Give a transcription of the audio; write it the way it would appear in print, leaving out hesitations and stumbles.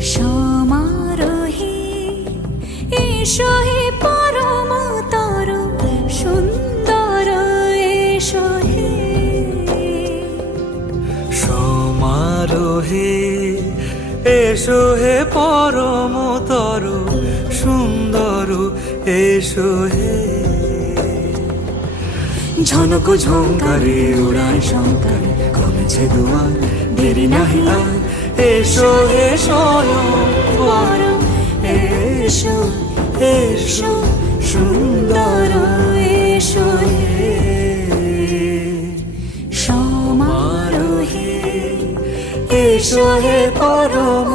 সমারোহে এসো হে পরমতর সুন্দর এসো হে। সমারোহে এসো হে পরমতর সুন্দর এসো হে। ঝনক ঝঙ্কারে উড়ায় শঙ্কারে কমেছে দুয়ার, দেরি নাহি আর এসো হে স্বয়ং বর। এসো এসো সুন্দর এসো হে। সমারোহে এসো হে পরম